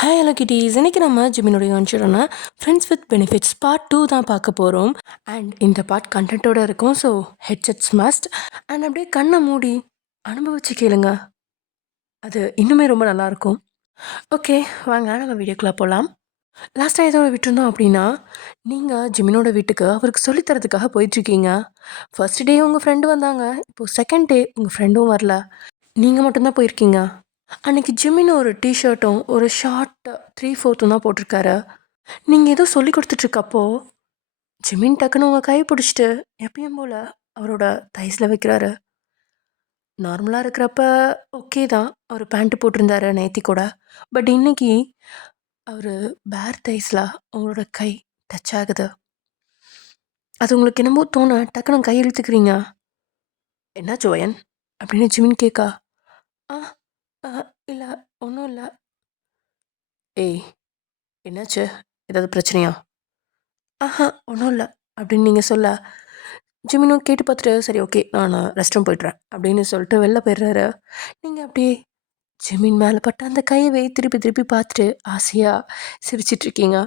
Hi hello kitties, இன்னைக்கு நம்ம ஜிமினுடைய ஒன்ஷரான friends with benefits part 2 தான் பார்க்க போகிறோம். அண்ட் இந்த பார்ட் கண்டென்ட்டோட இருக்கும். So headsets must. அண்ட் அப்படியே கண்ணை மூடி அனுபவிச்சு கேளுங்க, அது இன்னுமே ரொம்ப நல்லாயிருக்கும். ஓகே, வாங்க நம்ம வீடியோக்குள்ளே போகலாம். லாஸ்ட்டாக எதோட விட்டுருந்தோம் அப்படின்னா, நீங்கள் ஜிமினோட வீட்டுக்கு அவருக்கு சொல்லித்தரதுக்காக போயிட்டுருக்கீங்க. ஃபர்ஸ்ட் டே உங்கள் ஃப்ரெண்டு வந்தாங்க, இப்போது செகண்ட் டே உங்கள் ஃப்ரெண்டும் வரல, நீங்கள் மட்டும்தான் போயிருக்கீங்க. அன்னைக்கு ஜிமின் ஒரு டிஷர்ட்டும் ஒரு ஷார்ட் 3/4 தான் போட்டிருக்காரு. நீங்கள் ஏதோ சொல்லி கொடுத்துட்ருக்கப்போ ஜிமின் டக்குன்னு உங்கள் கை பிடிச்சிட்டு எப்பயும் போல் அவரோட தைஸில் வைக்கிறாரு. நார்மலாக இருக்கிறப்ப ஓகே தான், அவர் பேண்ட்டு போட்டிருந்தாரு நேத்தி கூட. பட் இன்னைக்கு அவர் பேர் தைஸில் உங்களோட கை டச் ஆகுது. அது உங்களுக்கு என்னமோ தோண டக்குன்னு கை இழுத்துக்கிறீங்க. என்ன ஜோயன் அப்படின்னு ஜிமின் கேட்கா. ஆ இல்லை, ஒன்றும் இல்லை. ஏய், என்னாச்சு? ஏதாவது பிரச்சனையா? ஆஹா, ஒன்றும் இல்லை அப்படின்னு நீங்கள் சொல்ல, ஜிமினும் கேட்டு பார்த்துட்டு சரி ஓகே நான் ரெஸ்ட் ரூம் போய்ட்றேன் அப்படின்னு சொல்லிட்டு வெளில போயிடுறாரு. நீங்கள் அப்படியே ஜிமின் மேலே பட்ட அந்த கையவே திருப்பி திருப்பி பார்த்துட்டு ஆசையாக சிரிச்சிட்ருக்கீங்க.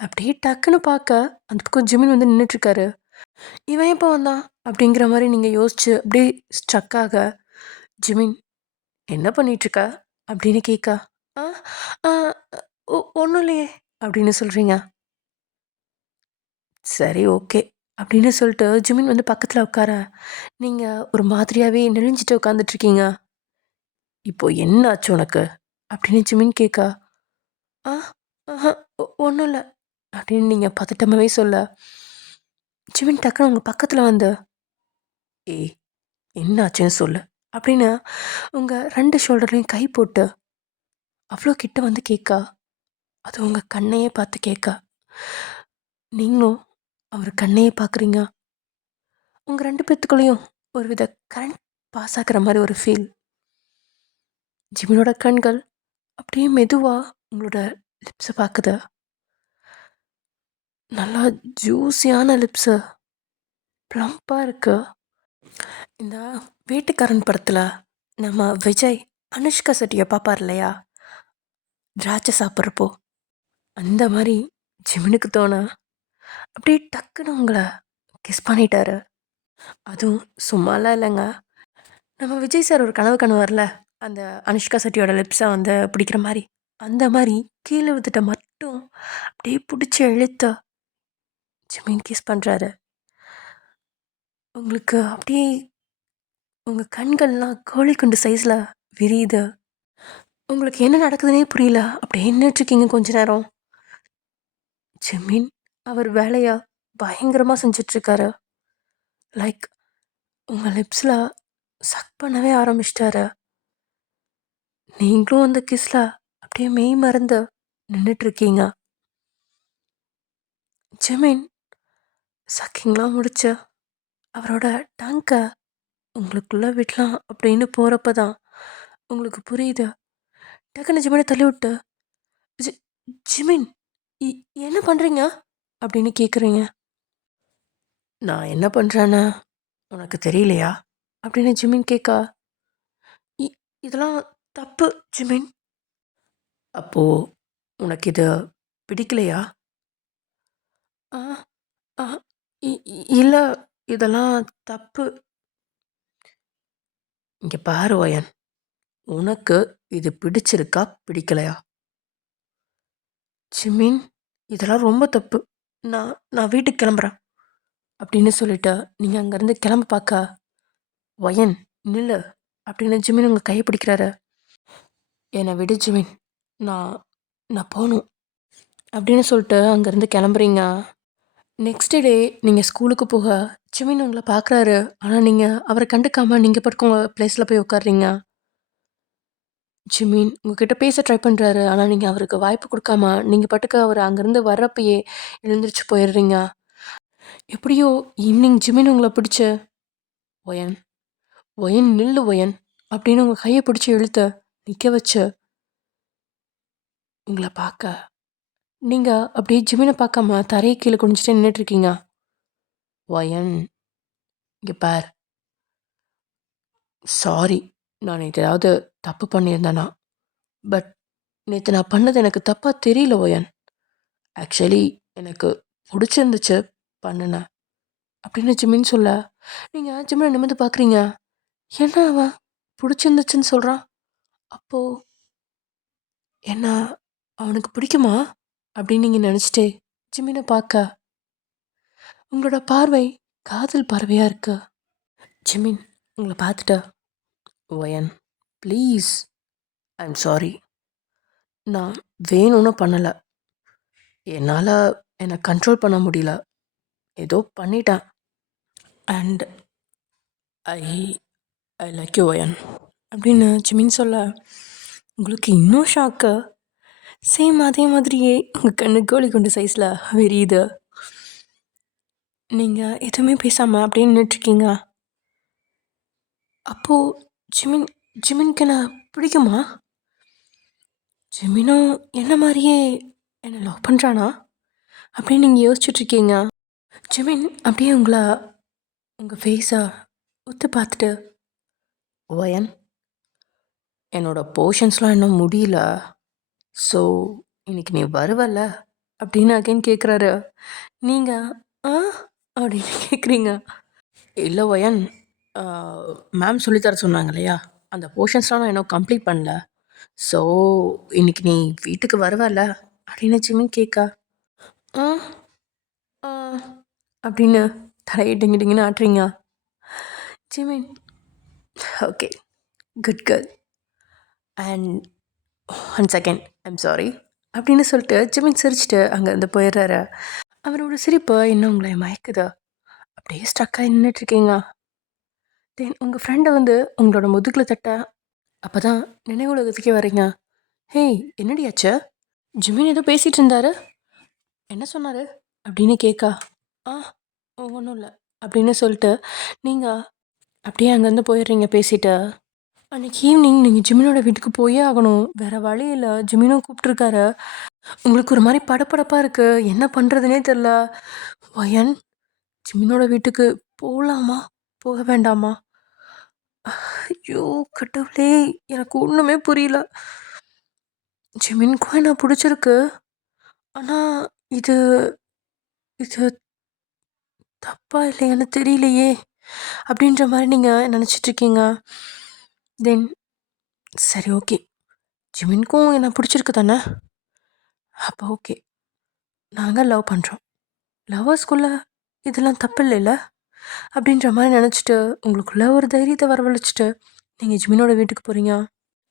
அப்படியே டக்குன்னு பார்க்க அந்த பக்கம் ஜிமின் வந்து நின்றுட்டுருக்காரு. இவன் எப்போ வந்தான் அப்படிங்கிற மாதிரி நீங்கள் யோசிச்சு அப்படியே ஸ்ட்ரக்காக, ஜிமின் என்ன பண்ணிகிட்ருக்க அப்படின்னு கேட்க, ஆ ஒன்றும் இல்லையே அப்படின்னு சொல்கிறீங்க. சரி ஓகே அப்படின்னு சொல்லிட்டு ஜிமின் வந்து பக்கத்தில் உட்கார, நீங்கள் ஒரு மாதிரியாகவே நெளிஞ்சிட்டு உட்காந்துட்ருக்கீங்க. இப்போ என்ன ஆச்சு உனக்கு அப்படின்னு ஜிமின் கேட்கா. ஆ ஆஹா, ஒன்றும் இல்லை அப்படின்னு நீங்கள் பதட்டமாகவே சொல்ல, ஜிமின் டக்குன்னு உங்கள் பக்கத்தில் வந்து, ஏய் என்ன ஆச்சுன்னு சொல்லு அப்படின்னு உங்கள் 2 ஷோல்டர்லையும் கை போட்டு அவ்வளோ கிட்ட வந்து கேட்கா. அது உங்கள் கண்ணையே பார்த்து கேட்கா. நீங்களும் அவர் கண்ணையே பார்க்குறீங்க. உங்கள் 2 பேத்துக்குள்ளேயும் ஒரு வித கரண்ட் பாஸ் ஆகிற மாதிரி ஒரு ஃபீல். ஜிமினோட கண்கள் அப்படியே மெதுவாக உங்களோட லிப்ஸை பார்க்குது. நல்லா ஜூஸியான லிப்ஸு, ப்ளம்பாக இருக்கு. இந்த வேட்டைக்காரன் படத்தில் நம்ம விஜய் அனுஷ்கா செட்டியை பார்ப்பார் இல்லையா, திராட்சை சாப்பிட்றப்போ, அந்த மாதிரி ஜிமினுக்கு தோண அப்படியே டக்குன்னு உங்களை கிஸ் பண்ணிட்டாரு. அதுவும் சும்மாலாம் இல்லைங்க, நம்ம விஜய் சார் ஒரு கனவு கனவார்ல, அந்த அனுஷ்கா செட்டியோட லிப்ஸை வந்து பிடிக்கிற மாதிரி, அந்த மாதிரி கீழே வித்துட்ட மட்டும் அப்படியே பிடிச்சி இழுத்த ஜிமின் கிஸ் பண்ணுறாரு. உங்களுக்கு அப்படியே உங்கள் கண்கள்லாம் கோழி குண்டு சைஸில் விரியுது. உங்களுக்கு என்ன நடக்குதுன்னே புரியல. அப்படியே நின்றுட்டுருக்கீங்க கொஞ்ச நேரம். ஜிமின் அவர் வேலையை பயங்கரமாக செஞ்சிட்ருக்காரு. லைக் உங்கள் லிப்ஸில் சக் பண்ணவே ஆரம்பிச்சிட்டாரு. நீங்களும் அந்த கிஸ்ல அப்படியே மெய் மறந்து நின்றுட்டுருக்கீங்க. ஜிமின் சக்கிங்லாம் முடிச்சு அவரோட டங்கை உங்களுக்குள்ளே விடலாம் அப்படின்னு போகிறப்ப தான் உங்களுக்கு புரியுது. டக்குன்னு ஜிமினை தள்ளி விட்டு, ஜி ஜிமின் என்ன பண்ணுறீங்க அப்படின்னு கேட்குறீங்க. நான் என்ன பண்ணுறேன்னு உனக்கு தெரியலையா அப்படின்னு ஜிமின் கேட்கா. இதெல்லாம் தப்பு ஜிமின். அப்போது உனக்கு இது பிடிக்கலையா? ஆ ஆ இல்லை, இதெல்லாம் தப்பு. இங்கே பாரு ஒயன், உனக்கு இது பிடிச்சிருக்கா பிடிக்கலையா? ஜிமின் இதெல்லாம் ரொம்ப தப்பு, நான் நான் வீட்டுக்கு கிளம்புறேன் அப்படின்னு சொல்லிட்டு நீங்கள் அங்கேருந்து கிளம்ப பார்க்க, ஒயன் நில்லு அப்படின்னு ஜிமின் உங்கள் கையை பிடிக்கிறாரு. என்னை விடு ஜிமின், நான் நான் போகணும் அப்படின்னு சொல்லிட்டு அங்கேருந்து கிளம்புறீங்க. நெக்ஸ்ட் டே நீங்கள் ஸ்கூலுக்கு போக ஜிமின் உங்களை பார்க்குறாரு. ஆனால் நீங்கள் அவரை கண்டுக்காமல் நீங்கள் பாட்டுக்கு உங்கள் பிளேஸில் போய் உட்காடுறீங்க. ஜிமின் உங்ககிட்ட பேச ட்ரை பண்ணுறாரு. ஆனால் நீங்கள் அவருக்கு வாய்ப்பு கொடுக்காம நீங்கள் பாட்டுக்கு அவர் அங்கேருந்து வர்றப்பயே எழுந்திரிச்சு போயிடுறீங்க. எப்படியோ ஈவினிங் ஜிமின் உங்களை பிடிச்ச, ஒயன் ஒயன் நில்லு ஒயன் அப்படின்னு உங்கள் கையை பிடிச்சி இழுத்து நிற்க வச்சு உங்களை பார்க்க, நீங்கள் அப்படியே ஜிமினை பார்க்காம தரையை கீழே குனிஞ்சிட்டு நின்றுட்டுருக்கீங்க. ஒயன் இங்கே பார், சாரி நான் ஏதாவது தப்பு பண்ணியிருந்தேனா, பட் நேற்று நான் பண்ணது எனக்கு தப்பாக தெரியல ஓயன். ஆக்சுவலி எனக்கு பிடிச்சிருந்துச்சு பண்ணுனேன் அப்படின்னு ஜிமின் சொல்ல, நீங்கள் ஜிமினை நிமிர்ந்து பார்க்குறீங்க. என்ன அவன் பிடிச்சிருந்துச்சுன்னு சொல்கிறான்? அப்போ என்ன அவனுக்கு பிடிக்குமா அப்படின்னு நீங்கள் நினச்சிட்டே ஜிமினை பார்க்க, உங்களோட பார்வை காதல் பார்வையாக இருக்கு. ஜிமின் உங்களை பார்த்துட்ட, ஓயன் ப்ளீஸ், ஐம் சாரி, நான் வேணும்னு பண்ணலை, என்னால் என்னை கண்ட்ரோல் பண்ண முடியல, ஏதோ பண்ணிட்டேன். And I I like you ஓயன் அப்படின்னு ஜிமின் சொல்ல, உங்களுக்கு இன்னும் ஷாக்கு. சேம் அதே மாதிரியே உங்கள் கண்ணு கோழி குண்டு சைஸில் விரியுது. நீங்கள் எதுவுமே பேசாமல் அப்படியே நின்றுட்டுருக்கீங்க. அப்போது ஜிமினுக்கு என்ன பிடிக்குமா? ஜிமினும் என்ன மாதிரியே என்னை லவ் பண்ணுறானா அப்படின்னு நீங்கள் யோசிச்சுட்ருக்கீங்க. ஜிமின் அப்படியே உங்கள் ஃபேஸை ஒத்து பார்த்துட்டு, ஓயன் என்னோட போர்ஷன்ஸ்லாம் இன்னும் முடியல, ஸோ இன்னைக்கு நீ வருவல்ல அப்படின்னு அகைன் கேட்குறாரு. நீங்கள் ஆ அப்படின்னு கேட்குறீங்க. இல்லை ஓயன், மேம் சொல்லித்தர சொன்னாங்க இல்லையா, அந்த போர்ஷன்ஸ்லாம் நான் இன்னும் கம்ப்ளீட் பண்ணல, ஸோ இன்னைக்கு நீ வீட்டுக்கு வருவல்ல அப்படின்னு ஜிமின் கேட்க, ஆ ஆ அப்படின்னு தலையை டிங்கின்னு ஆட்டுறீங்க. Jimin okay, good girl, and one second I'm sorry அப்படின்னு சொல்லிட்டு ஜிமின் சிரிச்சிட்டு அங்கேருந்து போயிடுறாரு. அவரோட சிரிப்பு இன்னும் உங்களை மயக்குதா, அப்படியே ஸ்ட்ரக்காகி நின்றுட்டுருக்கீங்க. தென் உங்கள் ஃப்ரெண்டை வந்து உங்களோட முதுகில் தட்ட, அப்போ தான் நினைவு உலகத்துக்கே வரீங்க. ஹேய் என்னடியாச்சு? ஜிமின் ஏதோ பேசிகிட்டு இருந்தாரு, என்ன சொன்னார் அப்படின்னு கேட்கா, ஆ ஒன்றும் இல்லை அப்படின்னு சொல்லிட்டு நீங்கள் அப்படியே அங்கேருந்து போயிடுறீங்க பேசிட்டு. அன்றைக்கி ஈவினிங் நீங்கள் ஜிமினோட வீட்டுக்கு போயே ஆகணும், வேறு வழி இல்லை, ஜிமினும் கூப்பிட்ருக்காரு. உங்களுக்கு ஒரு மாதிரி படப்படப்பாக இருக்குது, என்ன பண்ணுறதுனே தெரில. வயன் ஜிமினோட வீட்டுக்கு போகலாமா போக வேண்டாமா? ஐயோ கடவுளே, எனக்கு ஒன்றுமே புரியல. ஜிமின்க்கும் என்ன பிடிச்சிருக்கு, ஆனால் இது இது தப்பா இல்லையான்னு தெரியலையே அப்படின்ற மாதிரி நீங்கள் நினச்சிட்ருக்கீங்க. தென் சரி ஓகே, ஜிமின்க்கும் என்ன பிடிச்சிருக்கு தானே, அப்போ ஓகே, நாங்கள் லவ் பண்ணுறோம், லவ்வர்ஸ்குள்ளே இதெல்லாம் தப்பு இல்லைல்ல அப்படின்ற மாதிரி நினச்சிட்டு உங்களுக்குள்ளே ஒரு தைரியத்தை வரவழைச்சிட்டு நீங்கள் ஜிமினோட வீட்டுக்கு போகிறீங்க.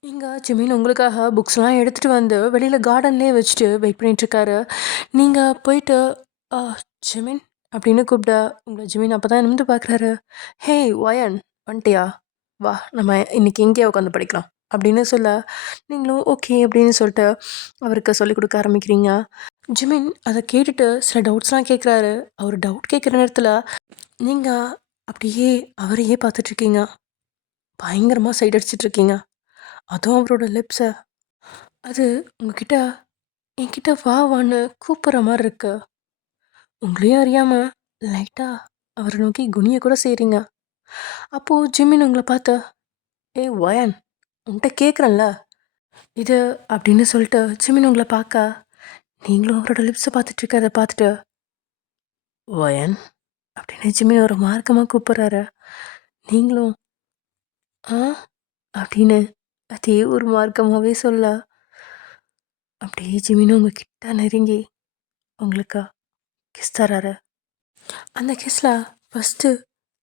இங்கே ஜிமின் உங்களுக்காக புக்ஸ்லாம் எடுத்துகிட்டு வந்து வெளியில் கார்டன்லேயே வச்சுட்டு வெயிட் பண்ணிகிட்ருக்காரு. நீங்கள் போயிட்டு ஜிமின் அப்படின்னு கூப்பிட, உங்களை ஜிமின் அப்போ தான் நிமிந்து பார்க்குறாரு. ஹே வயன் வந்துட்டியா, வா நம்ம இன்றைக்கி எங்கேயே உட்காந்து படிக்கலாம் அப்படின்னு சொல்ல, நீங்களும் ஓகே அப்படின்னு சொல்லிட்டு அவருக்கு சொல்லிக் கொடுக்க ஆரம்பிக்கிறீங்க. ஜிமின் அதை கேட்டுட்டு சில டவுட்ஸ்லாம் கேட்குறாரு. அவர் டவுட் கேட்குற நேரத்தில் நீங்கள் அப்படியே அவரையே பார்த்துட்ருக்கீங்க, பயங்கரமாக சைட் அடிச்சிட்ருக்கீங்க. அதுவும் அவரோட லிப்ஸை, அது உங்ககிட்ட என்கிட்ட வா வான்னு கூப்பிட்ற மாதிரி இருக்கு. உங்களையும் அறியாமல் லைட்டாக அவரை நோக்கி குனிய கூட செய்கிறீங்க. அப்போது ஜிமின் உங்களை பார்த்து, ஏய் வயன் உன்கிட்ட கேட்குறேன்ல இது அப்படின்னு சொல்லிட்டு ஜிமின் உங்களை பார்க்க, நீங்களும் அவரோட லிப்ஸை பார்த்துட்ருக்கதை பார்த்துட்டு, வயன் அப்படின்னு ஜிமின் ஒரு மார்க்கமாக கூப்பிட்றாரு. நீங்களும் ஆ அப்படின்னு அதே ஒரு மார்க்கமாகவே சொல்ல, அப்படியே ஜிமினும் உங்கள் கிட்ட நெருங்கி உங்களுக்கு கிஸ் தராரு. அந்த கிஸ்ஸில் ஃபஸ்ட்டு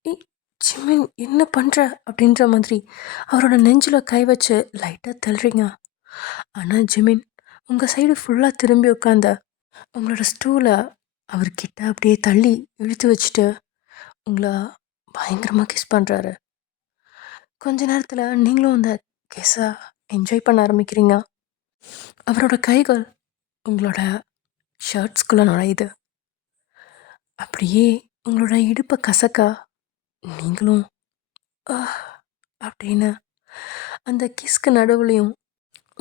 ஏய் ஜிமின் என்ன பண்ணுற அப்படின்ற மாதிரி அவரோட நெஞ்சில் கை வச்சு லைட்டாக தள்ளுறீங்க. ஆனால் ஜிமின் உங்கள் சைடு ஃபுல்லாக திரும்பி உட்காந்த உங்களோட ஸ்டூலை அவர்கிட்ட அப்படியே தள்ளி இழுத்து வச்சுட்டு உங்களை பயங்கரமாக கிஸ் பண்ணுறாரு. கொஞ்ச நேரத்தில் நீங்களும் அந்த கிஸ்ஸை என்ஜாய் பண்ண ஆரம்பிக்கிறீங்க. அவரோட கைகள் உங்களோட ஷர்ட்ஸ்குள்ளே நுழையுது. அப்படியே உங்களோட இடுப்பை கசக்கா நீங்களும் அப்படின்னு அந்த கிஸ்க்கு நடுவுலையும்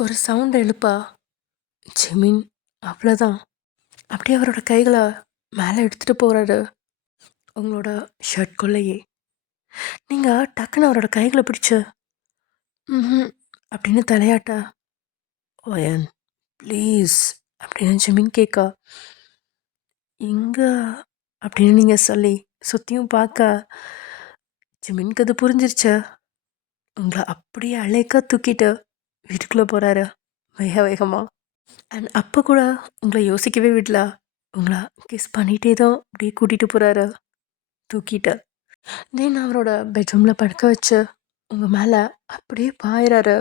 ஒரு சவுண்ட் எழுப்பா ஜிமின் அவ்வளோதான், அப்படியே அவரோட கைகளை மேலே எடுத்துகிட்டு போகிறாரு உங்களோட ஷர்ட்குள்ளேயே. நீங்கள் டக்குன்னு அவரோட கைகளை பிடிச்சு அப்படின்னு தலையாட்ட, ஓயன் ப்ளீஸ் அப்படின்னு ஜிமின் கேட்க, எங்க அப்படின்னு நீங்கள் சொல்லி சுற்றியும் பார்க்க ஜிமின்க்கு அது புரிஞ்சிருச்சு. உங்களை அப்படியே அழைக்க தூக்கிட்டு வீட்டுக்குள்ளே போகிறாரு வேக வேகமாக. அண்ட் அப்போ கூட உங்களை யோசிக்கவே விடல. உங்களை கிஸ் பண்ணிகிட்டே தான் அப்படியே கூட்டிகிட்டு போகிறாரு தூக்கிட்டு. தென் அவரோட பெட்ரூமில் படுக்க வச்சு உங்கள் மேலே அப்படியே பாயிறாரு.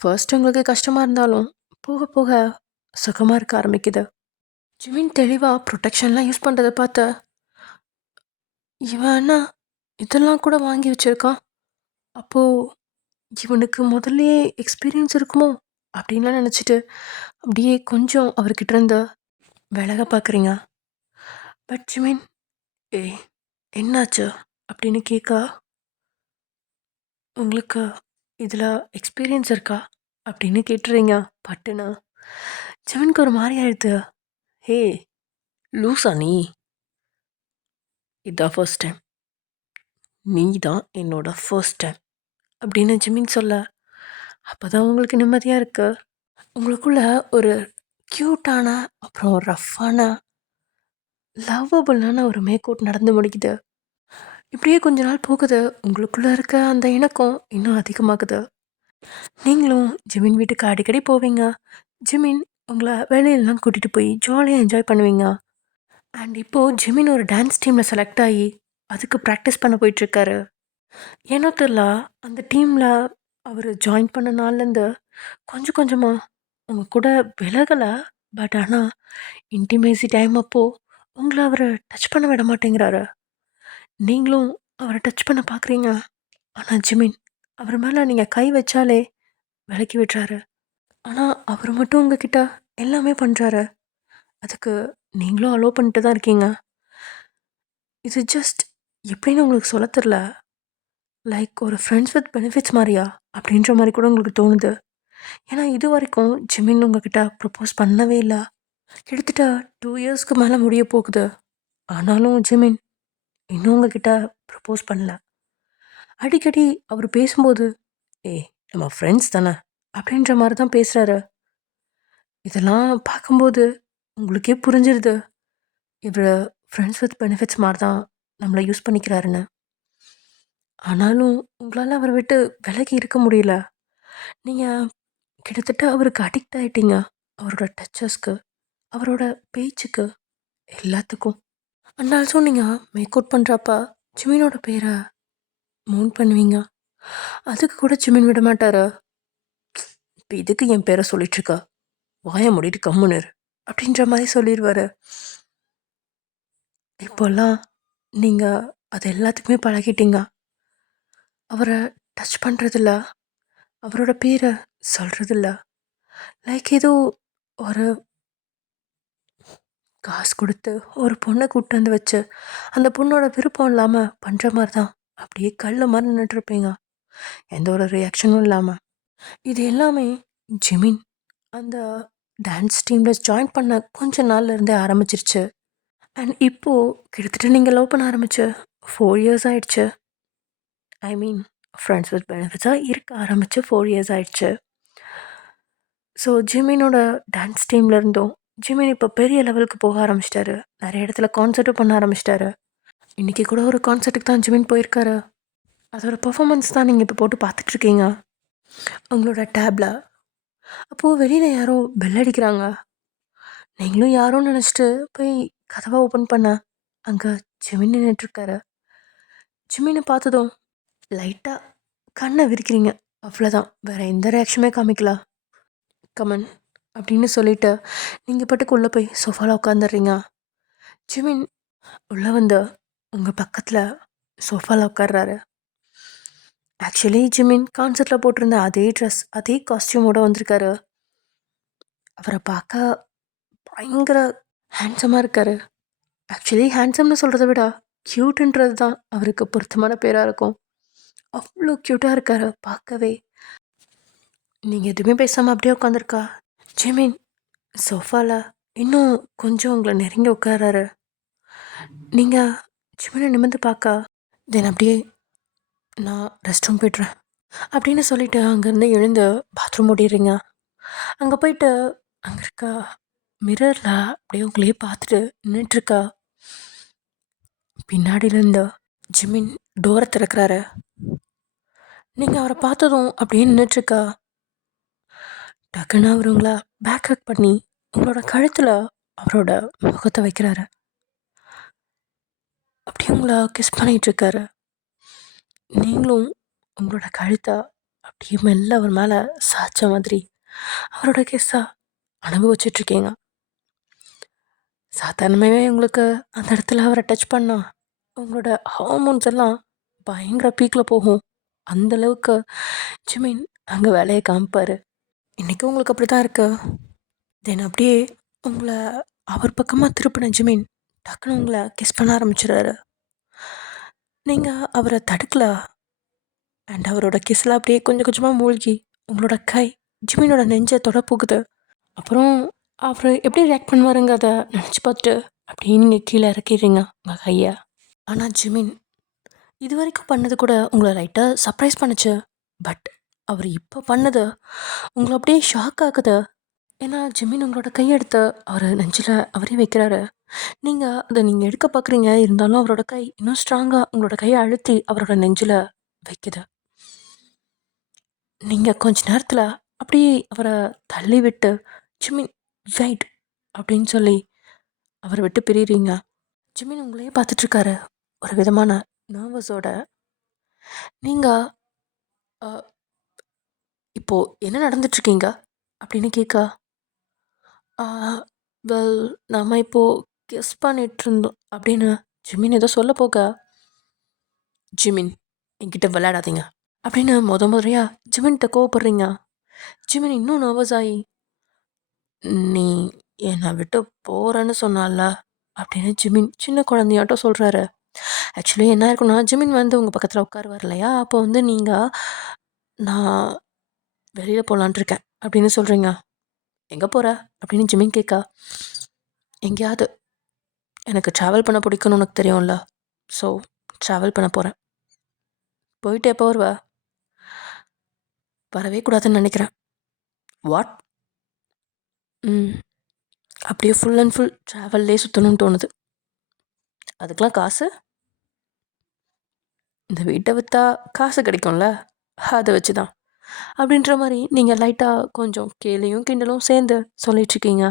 ஃபர்ஸ்ட் உங்களுக்கு கஷ்டமாக இருந்தாலும் போக போக சுகமாக இருக்க ஆரம்பிக்குது. ஜிமின் தெளிவாக ப்ரொடெக்ஷன்லாம் யூஸ் பண்ணுறதை பார்த்த, இவன் என்ன இதெல்லாம் கூட வாங்கி வச்சிருக்கான், அப்போது இவனுக்கு முதல்லயே எக்ஸ்பீரியன்ஸ் இருக்குமோ அப்படின்லாம் நினச்சிட்டு அப்படியே கொஞ்சம் அவர்கிட்ட இருந்து விலக பார்க்குறீங்க. பட் ஜிமின், ஏய் என்னாச்சு அப்படின்னு கேட்க, உங்களுக்கு இதில் எக்ஸ்பீரியன்ஸ் இருக்கா அப்படின்னு கேட்டுறீங்க பட்டுன்னு. ஜிமின்க்கு ஒரு மாதிரி ஆயிடுது. ஹே லூசா நீ, இதான் ஃபர்ஸ்ட் டைம், நீ தான் என்னோட ஃபர்ஸ்ட் டைம் அப்படின்னு ஜிமின் சொல்ல, அப்போ தான் உங்களுக்கு நிம்மதியாக இருக்கு. உங்களுக்குள்ள ஒரு க்யூட்டான அப்புறம் ரஃப்பான லவ்வபுளான ஒரு மேக் அவுட் நடந்து முடிக்குது. இப்படியே கொஞ்ச நாள் போகுது. உங்களுக்குள்ள இருக்க அந்த இணக்கம் இன்னும் அதிகமாகுது. நீங்களும் ஜிமின் வீட்டுக்கு அடிக்கடி போவீங்க. ஜிமின் உங்களை வெளியிலலாம் கூட்டிகிட்டு போய் ஜாலியாக என்ஜாய் பண்ணுவீங்க. அண்ட் இப்போது ஜிமின் ஒரு டான்ஸ் டீமில் செலக்ட் ஆகி அதுக்கு ப்ராக்டிஸ் பண்ண போயிட்டுருக்காரு. ஏன்னா தெரில, அந்த டீமில் அவர் ஜாயின் பண்ண நாள்லேருந்து கொஞ்சம் கொஞ்சமாக உங்கள் கூட விலகலை. பட் ஆனால் இன்டிமேசி டைம் அப்போது உங்களை அவர் டச் பண்ண விட மாட்டேங்கிறாரு. நீங்களும் அவரை டச் பண்ண பார்க்குறீங்க. ஆனால் ஜிமின் அவர் மேலே நீங்கள் கை வச்சாலே விலக்கி விடுறாரு. ஆனால் அவர் மட்டும் உங்ககிட்ட எல்லாமே பண்ணுறாரு. அதுக்கு நீங்களும் அலோவ் பண்ணிட்டு தான் இருக்கீங்க. இது ஜஸ்ட் எப்படின்னு உங்களுக்கு சொல்ல தெரில. லைக் ஒரு ஃப்ரெண்ட்ஸ் வித் பெனிஃபிட்ஸ் மாதிரியா அப்படின்ற மாதிரி கூட உங்களுக்கு தோணுது. ஏன்னா இது வரைக்கும் ஜிமின் உங்ககிட்ட ப்ரப்போஸ் பண்ணவே இல்லை. கிட்டத்தட்ட 2 இயர்ஸ்க்கு மேலே முடிய போகுது. ஆனாலும் ஜிமின் இன்னும் உங்ககிட்ட ப்ரப்போஸ் பண்ணல. அடிக்கடி அவர் பேசும்போது, ஏய் நம்ம ஃப்ரெண்ட்ஸ் தானே அப்படின்ற மாதிரி தான் பேசுகிறாரு. இதெல்லாம் பார்க்கும்போது உங்களுக்கே புரிஞ்சிருது, இவர் ஃப்ரெண்ட்ஸ் வித் பெனிஃபிட்ஸ் மாதிரி தான் நம்மளை யூஸ் பண்ணிக்கிறாருன்னு. ஆனாலும் உங்களால் அவரை விட்டு விலகி இருக்க முடியல. நீங்கள் கிட்டத்தட்ட அவருக்கு அடிக்ட் ஆகிட்டீங்க. அவரோட டச்சஸ்க்கு, அவரோட பேச்சுக்கு, எல்லாத்துக்கும். அண்ட் ஆல்சோ நீங்கள் மேக் அவுட் பண்ணுறப்ப ஜிமினோட பேரை மவுண்ட் பண்ணுவீங்க. அதுக்கு கூட ஜிமின் விட மாட்டாரு. இப்போ இதுக்கு என் பேரை சொல்லிட்டுருக்கா, வாயை மூடிட்டு கம்முன்னு இரு அப்படின்ற மாதிரி சொல்லிடுவாரு. இப்போல்லாம் நீங்கள் அது எல்லாத்துக்குமே பழகிட்டீங்க. அவரை டச் பண்ணுறதில்ல, அவரோட பேரை சொல்கிறதில்ல. லைக் ஏதோ ஒரு காசு கொடுத்து ஒரு பொண்ணை கூப்பிட்டு வந்து வச்சு அந்த பொண்ணோட விருப்பம் இல்லாமல் பண்ணுற மாதிரி தான் அப்படியே கல் மாதிரி நின்றுட்டுருப்பீங்க, எந்த ஒரு ரியாக்ஷனும் இல்லாமல். இது எல்லாமே ஜிமின் அந்த டான்ஸ் டீமில் ஜாயின் பண்ண கொஞ்ச நாள்ல இருந்தே ஆரம்பிச்சிருச்சு. அண்ட் இப்போது கிட்டத்தட்ட நீங்கள் லவ் பண்ண ஆரம்பிச்சு 4 இயர்ஸ் ஆயிடுச்சு. ஐ மீன் ஃப்ரெண்ட்ஸ் வித் பெனிஃபிட்ஸாக இருக்க ஆரம்பிச்சு 4 இயர்ஸ் ஆயிடுச்சு. ஸோ ஜிமினோட டான்ஸ் டீமில் இருந்தோம் ஜிமின் இப்போ பெரிய லெவலுக்கு போக ஆரம்பிச்சிட்டாரு. நிறைய இடத்துல கான்சர்ட்டும் பண்ண ஆரம்பிச்சிட்டாரு. இன்றைக்கி கூட ஒரு கான்சர்ட்டுக்கு தான் ஜிமின் போயிருக்காரு. அதோட பெர்ஃபார்மன்ஸ் தான் நீங்கள் இப்போ போட்டு பார்த்துட்ருக்கீங்க உங்களோட டேப்பில். அப்போது வெளியில் யாரோ பெல் அடிக்கிறாங்க. நீங்களும் யாரோன்னு நினச்சிட்டு போய் கதவை ஓப்பன் பண்ண அங்கே ஜிமின் நின்றுட்டுருக்காரு. ஜிமினை பார்த்ததும் லைட்டாக கண்ணை விரிக்கிறீங்க, அவ்வளோதான். வேறு எந்த ரியாக்ஷனுமே காமிக்கலாம். கமன் அப்படின்னு சொல்லிட்டு நீங்கள் பாட்டுக்கு உள்ளே போய் சோஃபாவில் உட்காந்துடுறீங்க. ஜிமின் உள்ளே வந்து உங்கள் பக்கத்தில் சோஃபாவில் உட்கார்றாரு. ஆக்சுவலி ஜிமின் கான்சர்ட்டில் போட்டிருந்த அதே ட்ரெஸ் அதே காஸ்டியூமோடு வந்திருக்காரு. அவரை பார்க்க பயங்கர ஹேண்ட்ஸமாக இருக்கார். ஆக்சுவலி ஹேண்ட்ஸம்னு சொல்கிறத விட க்யூட்டுன்றது தான் அவருக்கு பொருத்தமான பேராக இருக்கும். அவ்வளோ க்யூட்டாக இருக்கார் பார்க்கவே. நீங்கள் எதுவுமே பேசாமல் அப்படியே உட்காந்துருக்கா ஜிமின் சோஃபாவில் இன்னும் கொஞ்சம் உங்களை நெருங்கி உட்காராரு. நீங்கள் ஜிமினை நிமிர்ந்து பார்க்க, தென் அப்படியே நான் ரெஸ்ட் ரூம் போய்ட்றேன் அப்படின்னு சொல்லிவிட்டு அங்கேருந்து எழுந்து பாத்ரூம் ஓடிடுறீங்க. அங்கே போயிட்டு அங்கே இருக்க மிரரில் அப்படியே உங்களையே பார்த்துட்டு நின்றுட்டுருக்கா. பின்னாடியிலேருந்து ஜிமின் டோரை திறக்கிறாரு. நீங்கள் அவரை பார்த்ததும் அப்படியே நின்றுட்டுருக்கா. டக்குன்னு அவர் உங்களை பேக் ஹக் பண்ணி உங்களோட கழுத்தில் அவரோட முகத்தை வைக்கிறாரு. அப்படியே உங்களை கிஸ் பண்ணிகிட்ருக்காரு. நீங்களும் உங்களோட கழுத்தை அப்படியே மெல்ல அவர் மேலே சாய்ச்ச மாதிரி அவரோட கிஸ்ஸை அனுபவிச்சிட்ருக்கீங்க. சாதாரணமாகவே உங்களுக்கு அந்த இடத்துல அவரை டச் பண்ணா உங்களோட ஹார்மோன்ஸ் எல்லாம் பயங்கர பீக்கில் போகும். அந்தளவுக்கு ஜிமின் அங்கே வேலையை காமிப்பார். இன்றைக்கும் உங்களுக்கு அப்படி தான் இருக்கு. தென் அப்படியே உங்களை அவர் பக்கமாக திருப்பின ஜிமின் டக்குன்னு உங்களை கிஸ் பண்ண ஆரம்பிச்சிடுறாரு. நீங்கள் அவரை தடுக்கல. அண்ட் அவரோட கிஸ்ஸில் அப்படியே கொஞ்சம் கொஞ்சமாக மூழ்கி உங்களோட கை ஜிமினோட நெஞ்சை தொட போகுது. அப்புறம் அவர் எப்படி ரியாக்ட் பண்ணுவாருங்கிறத நினச்சி பார்த்துட்டு அப்படியே நீங்கள் கீழே இறக்கிடுறீங்க உங்கள் கையை. ஆனால் ஜிமின் இது வரைக்கும் பண்ணது கூட உங்களை லைட்டாக சர்ப்ரைஸ் பண்ணுச்சு. பட் அவர் இப்போ பண்ணது உங்களை அப்படியே ஷாக் ஆகுது. ஏன்னா ஜிமின் உங்களோட கையெடுத்து அவர் நெஞ்சில் அவரே வைக்கிறாரு. நீங்கள் அதை நீங்கள் எடுக்க பார்க்குறீங்க. இருந்தாலும் அவரோட கை இன்னும் ஸ்ட்ராங்காக உங்களோட கையை அழுத்தி அவரோட நெஞ்சில் வைக்குது. நீங்கள் கொஞ்ச நேரத்தில் அப்படியே அவரை தள்ளி விட்டு ஜிமின் வெயிட் அப்படின்னு சொல்லி அவரை விட்டு பிரியுறீங்க. ஜிமின் உங்களையே பார்த்துட்ருக்காரு ஒரு விதமான நர்வஸோட. நீங்கள் இப்போது என்ன நடந்துட்டுருக்கீங்க அப்படின்னு கேட்க, வெல் நாம் இப்போது கெஸ் பண்ணிகிட்ருந்தோம் அப்படின்னு ஜிமின் ஏதோ சொல்ல போக, ஜிமின் என்கிட்ட விளையாடாதீங்க அப்படின்னு முறையாக ஜிமின்கிட்ட கோவப்படுறீங்க. ஜிமின் இன்னும் நர்வஸ் ஆகி, நீ என்னை விட்டு போகிறேன்னு சொன்னால அப்படின்னு ஜிமின் சின்ன குழந்தையாட்டம் சொல்கிறாரு. ஆக்சுவலி என்ன இருக்குன்னா, ஜிமின் வந்து உங்கள் பக்கத்தில் உட்காருவார் இல்லையா, அப்போ வந்து நீங்கள் நான் வெளியில் போகலான்ட்டு இருக்கேன் அப்படின்னு சொல்கிறீங்க. எங்கே போகிற அப்படின்னு ஜிமின் கேட்கா. எங்கேயாவது எனக்கு ட்ராவல் பண்ண பிடிக்கும்னு உனக்கு தெரியும்ல, ஸோ ட்ராவல் பண்ண போகிறேன். போயிட்டு எப்போ வருவ? வரவே கூடாதுன்னு நினைக்கிறேன். வாட்? அப்படியே ஃபுல் அண்ட் ஃபுல் ட்ராவல்லே சுற்றணும்னு தோணுது. அதுக்கெலாம் காசு? இந்த வீட்டை விற்றா காசு கிடைக்கும்ல, அதை வச்சு தான் அப்படின்ற மாதிரி நீங்கள் லைட்டாக கொஞ்சம் கேலியும் கிண்டலும் சேர்ந்து சொல்லிகிட்ருக்கீங்க.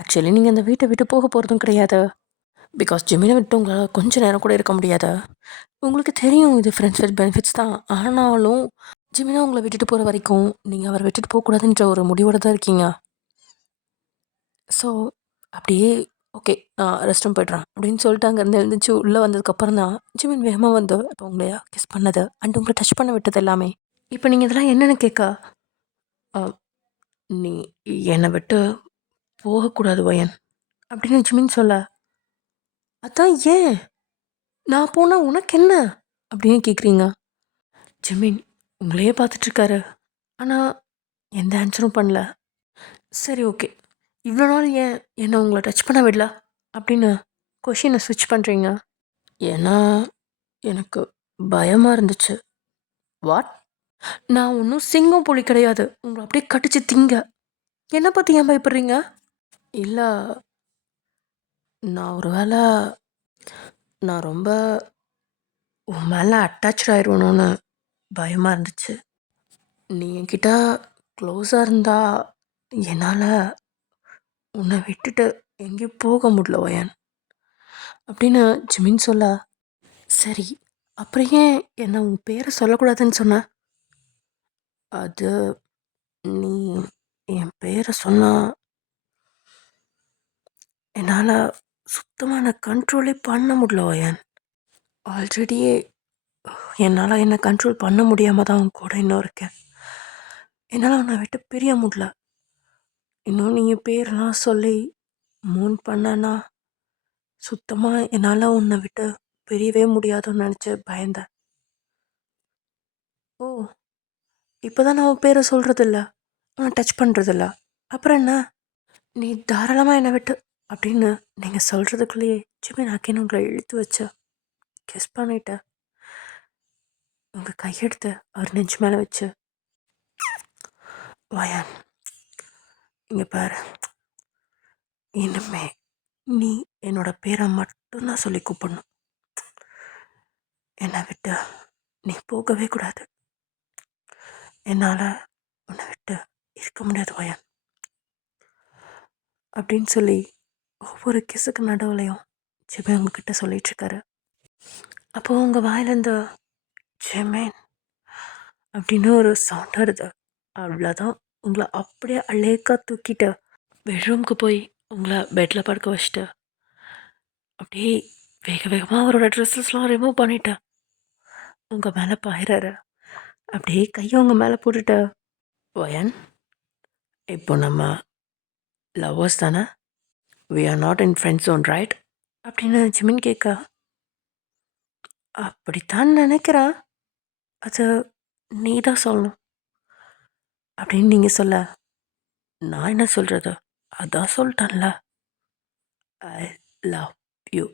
ஆக்சுவலி நீங்கள் இந்த வீட்டை விட்டு போக போகிறதும் கிடையாது. பிகாஸ் ஜிமினை விட்டு உங்களால் கொஞ்சம் நேரம் கூட இருக்க முடியாது. உங்களுக்கு தெரியும் இது ஃப்ரெண்ட்ஸ் வித் பெனிஃபிட்ஸ் தான். ஆனாலும் ஜிமினா உங்களை விட்டுட்டு போகிற வரைக்கும் நீங்கள் அவரை விட்டுட்டு போகக்கூடாதுன்ற ஒரு முடிவோடு தான் இருக்கீங்க. ஸோ அப்படியே ஓகே நான் ரெஸ்ட் ரூம் போய்ட்றேன் அப்படின்னு சொல்லிட்டு அங்கேருந்து எழுந்துச்சு உள்ளே வந்ததுக்கப்புறம் தான் ஜிமின் வேகமாக வந்து இப்போ உங்களையா கிஸ் பண்ணது அண்ட் உங்களை டச் பண்ண விட்டது எல்லாமே. இப்போ நீங்கள் இதெல்லாம் என்னென்னு கேட்க, நீ என்னை விட்டு போகக்கூடாது வயன் அப்படின்னு ஜிமின் சொல்ல, அதான் ஏன் நான் போனால் உனக்கு என்ன அப்படின்னு கேட்குறீங்க. ஜிமின் உங்களையே பார்த்துட்ருக்காரு. ஆனால் எந்த ஆன்சரும் பண்ணல. சரி ஓகே, இவ்வளோ நாள் ஏன் என்னை உங்களை டச் பண்ண விடல அப்படின்னு கொஷினை ஸ்விட்ச் பண்ணுறீங்க. ஏன்னா எனக்கு பயமாக இருந்துச்சு. வாட்? நான் ஒன்றும் சிங்கம் புலி கிடையாது உங்களை அப்படியே கட்டிச்சு திங்க. என்னை பற்றி ஏன் பயப்படுறீங்க? இல்லை, நான் ஒரு வேளை நான் ரொம்ப உன் மேலே அட்டாச் ஆயிடுவணும்னு பயமாக இருந்துச்சு. நீ என்கிட்ட க்ளோஸாக இருந்தால் என்னால் உன்னை விட்டுட்டு எங்கேயும் போக முடியல வயன் அப்படின்னு ஜிமின் சொல்ல, சரி அப்புறம் ஏன் என்னை உன் பேரை சொல்லக்கூடாதுன்னு சொன்ன? அது நீ என் பேரை சொன்னால் என்னால் சுத்தமான கண்ட்ரோலே பண்ண முடியல வயன். ஆல்ரெடியே என்னால் என்னை கண்ட்ரோல் பண்ண முடியாமல் தான் உன் கூட இன்னும் இருக்கேன். என்னால் உன்னை விட்டு பிரிய முடியல. இன்னும் நீங்கள் பேரெல்லாம் சொல்லி மூன் பண்ணனா சுத்தமாக என்னால் உன்னை விட்டு பிரியவே முடியாதுன்னு நினச்சி பயந்தேன். ஓ, இப்போ தான் நான் உன் பேரை சொல்கிறதில்ல, உன்னை டச் பண்ணுறதில்ல, அப்புறம் என்ன? நீ தாராளமாக என்னை விட்டு அப்படின்னு நீங்கள் சொல்கிறதுக்குள்ளேயே ஜிமின் அக்கின்னு உங்களை இழுத்து வச்சு கிஸ் பண்ணிட்ட. உங்கள் கையெடுத்து அவர் நெஞ்சு மேலே வச்சு, வயன் இங்கே பாரு, இனிமே நீ என்னோட பேரை மட்டும்தான் சொல்லி கூப்பிடணும். என்னை விட்டு நீ போகவே கூடாது. என்னால் உன்னை விட்டு இருக்க முடியாது வயன் அப்படின்னு சொல்லி ஒவ்வொரு கிசுக்கு நடுவுலையும் ஜிமே உங்ககிட்ட சொல்லிகிட்ருக்காரு. அப்போது உங்கள் வாயிலேருந்து ஜெமேன் அப்படின்னு ஒரு சவுண்ட் வருது. அவ்வளோதான், உங்களை அப்படியே அலேக்கா தூக்கிட்டு பெட்ரூம்க்கு போய் உங்களை பெட்டில் படுக்க வச்சுட்டு அப்படியே வேக வேகமாக அவரோட ட்ரெஸ்ஸஸ்லாம் ரிமூவ் பண்ணிட்டு உங்கள் மேலே பாயிறாரு. அப்படியே கையை உங்கள் மேலே போட்டுட்டு, வயன் இப்போ நம்ம லவ்வர்ஸ் தானே, we are not in friend zone right அப்படின்னு ஜிமின் கேட்க, அப்படித்தான் நினைக்கிறேன், அது நீ தான் சொல்லணும் அப்படின்னு நீங்கள் சொல்ல, நான் என்ன சொல்கிறது, அதான் சொல்லிட்டேன்ல, ஐ லவ் யூ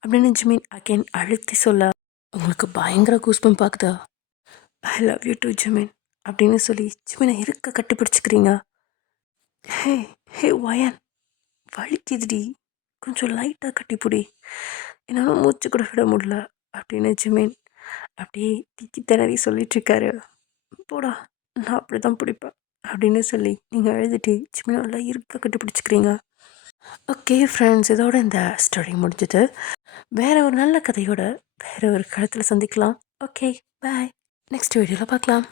அப்படின்னு ஜிமின் அகெயின் அழுத்தி சொல்ல, உங்களுக்கு பயங்கர கூஸ்பம் பார்க்குதா, I love you too Jimin அப்படின்னு சொல்லி ஜிமினை இருக்க கட்டிப்பிடிச்சிக்கிறீங்க. ஹே ஹே வயன், வலிக்குதுடி, கொஞ்சம் லைட்டாக கட்டிப்பிடி, என்னால் மூச்சு கூட விட முடியல அப்படின்னு ஜிமின் அப்படியே திக்கி திணறி சொல்லிட்டுருக்காரு. போடா, நான் அப்படி தான் பிடிப்பேன் அப்படின்னு சொல்லி நீங்கள் எழுதிட்டு ஜிமினோட இருக்க கட்டிப்பிடிச்சிக்கிறீங்க. ஓகே ஃப்ரெண்ட்ஸ், இதோட இந்த ஸ்டோரி முடிஞ்சது. வேறு ஒரு நல்ல கதையோட வேறு ஒரு காலத்தில் சந்திக்கலாம். ஓகே பாய், நெக்ஸ்ட் வீடியோவில் பார்க்கலாம்.